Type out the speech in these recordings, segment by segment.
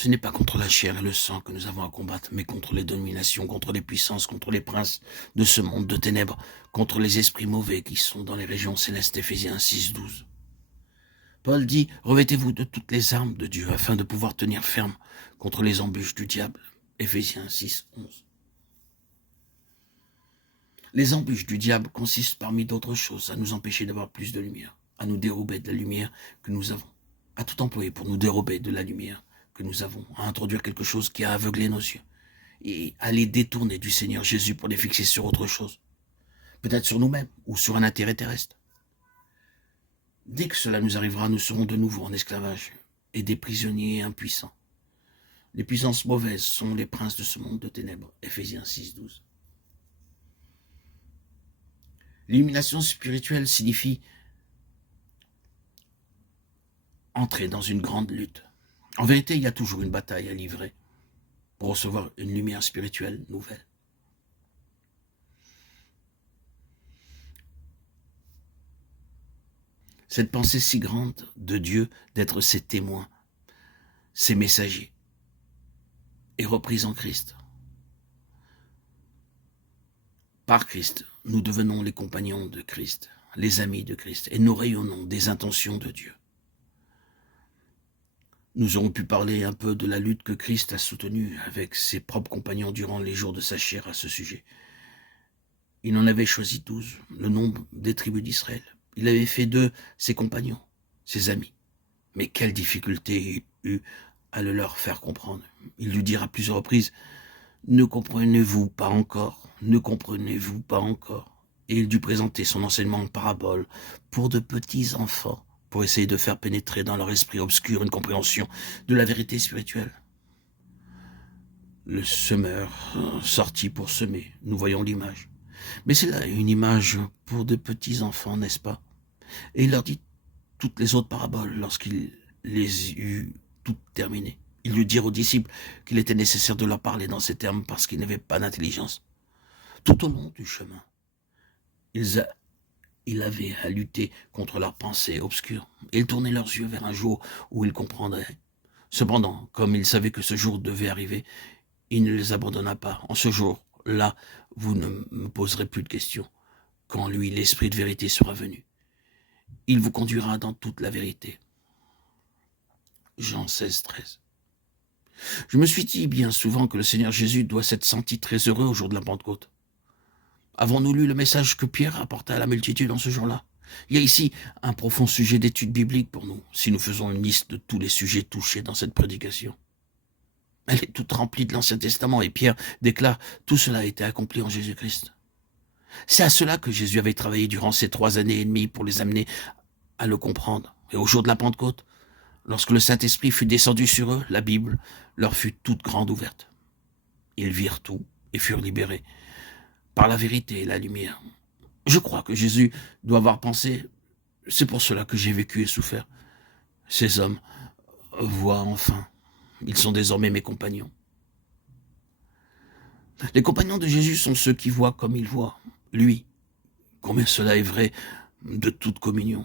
Ce n'est pas contre la chair et le sang que nous avons à combattre, mais contre les dominations, contre les puissances, contre les princes de ce monde de ténèbres, contre les esprits mauvais qui sont dans les régions célestes. Éphésiens 6:12. Paul dit, revêtez-vous de toutes les armes de Dieu afin de pouvoir tenir ferme contre les embûches du diable. Éphésiens 6:11. Les embûches du diable consistent parmi d'autres choses à nous empêcher d'avoir plus de lumière, à nous dérober de la lumière que nous avons, à tout employer pour nous dérober de la lumière que nous avons, à introduire quelque chose qui a aveuglé nos yeux et à les détourner du Seigneur Jésus pour les fixer sur autre chose, peut-être sur nous-mêmes ou sur un intérêt terrestre. Dès que cela nous arrivera, nous serons de nouveau en esclavage et des prisonniers impuissants. Les puissances mauvaises sont les princes de ce monde de ténèbres. Éphésiens 6:12. L'illumination spirituelle signifie entrer dans une grande lutte. En vérité, il y a toujours une bataille à livrer pour recevoir une lumière spirituelle nouvelle. Cette pensée si grande de Dieu d'être ses témoins, ses messagers, est reprise en Christ. Par Christ, nous devenons les compagnons de Christ, les amis de Christ, et nous rayonnons des intentions de Dieu. Nous aurons pu parler un peu de la lutte que Christ a soutenue avec ses propres compagnons durant les jours de sa chair à ce sujet. Il en avait choisi 12, le nombre des tribus d'Israël. Il avait fait d'eux ses compagnons, ses amis. Mais quelle difficulté il eut à le leur faire comprendre. Il lui dira à plusieurs reprises, « Ne comprenez-vous pas encore? Ne comprenez-vous pas encore ?» Et il dut présenter son enseignement en parabole pour de petits enfants, pour essayer de faire pénétrer dans leur esprit obscur une compréhension de la vérité spirituelle. Le semeur sortit pour semer, nous voyons l'image. Mais c'est là une image pour de petits enfants, n'est-ce pas? Et il leur dit toutes les autres paraboles lorsqu'il les eut toutes terminées. Il lui dit aux disciples qu'il était nécessaire de leur parler dans ces termes parce qu'ils n'avaient pas d'intelligence. Tout au long du chemin, il avait à lutter contre leurs pensées obscures. Il tournait leurs yeux vers un jour où ils comprendraient. Cependant, comme il savait que ce jour devait arriver, il ne les abandonna pas. En ce jour-là, vous ne me poserez plus de questions. Quand lui, l'esprit de vérité sera venu, il vous conduira dans toute la vérité. Jean 16:13. Je me suis dit bien souvent que le Seigneur Jésus doit s'être senti très heureux au jour de la Pentecôte. Avons-nous lu le message que Pierre apporta à la multitude en ce jour-là? Il y a ici un profond sujet d'étude biblique pour nous, si nous faisons une liste de tous les sujets touchés dans cette prédication. Elle est toute remplie de l'Ancien Testament et Pierre déclare « Tout cela a été accompli en Jésus-Christ ». C'est à cela que Jésus avait travaillé durant ces 3 années et demie pour les amener à le comprendre. Et au jour de la Pentecôte, lorsque le Saint-Esprit fut descendu sur eux, la Bible leur fut toute grande ouverte. Ils virent tout et furent libérés par la vérité et la lumière. Je crois que Jésus doit avoir pensé, c'est pour cela que j'ai vécu et souffert. Ces hommes voient enfin. Ils sont désormais mes compagnons. Les compagnons de Jésus sont ceux qui voient comme il voit, lui. Combien cela est vrai de toute communion.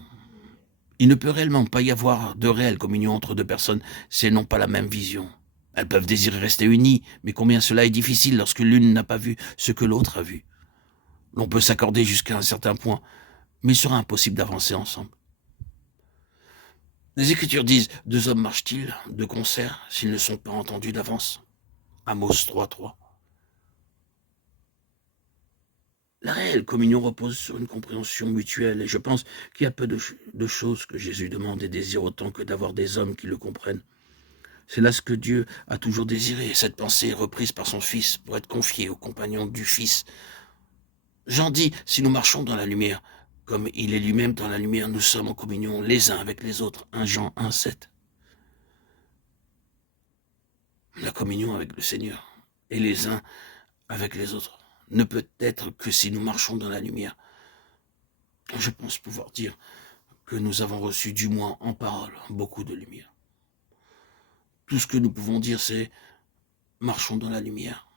Il ne peut réellement pas y avoir de réelle communion entre deux personnes si elles n'ont pas la même vision. Elles peuvent désirer rester unies, mais combien cela est difficile lorsque l'une n'a pas vu ce que l'autre a vu. L'on peut s'accorder jusqu'à un certain point, mais il sera impossible d'avancer ensemble. Les Écritures disent, 2 hommes marchent-ils de concert s'ils ne sont pas entendus d'avance? Amos 3:3. La réelle communion repose sur une compréhension mutuelle et je pense qu'il y a peu de choses que Jésus demande et désire autant que d'avoir des hommes qui le comprennent. C'est là ce que Dieu a toujours désiré. Cette pensée est reprise par son Fils pour être confiée aux compagnons du Fils. Jean dit, si nous marchons dans la lumière, comme il est lui-même dans la lumière, nous sommes en communion les uns avec les autres. 1 Jean 1:7. La communion avec le Seigneur et les uns avec les autres ne peut être que si nous marchons dans la lumière. Je pense pouvoir dire que nous avons reçu, du moins en parole, beaucoup de lumière. Tout ce que nous pouvons dire, c'est « marchons dans la lumière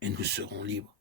et nous serons libres ».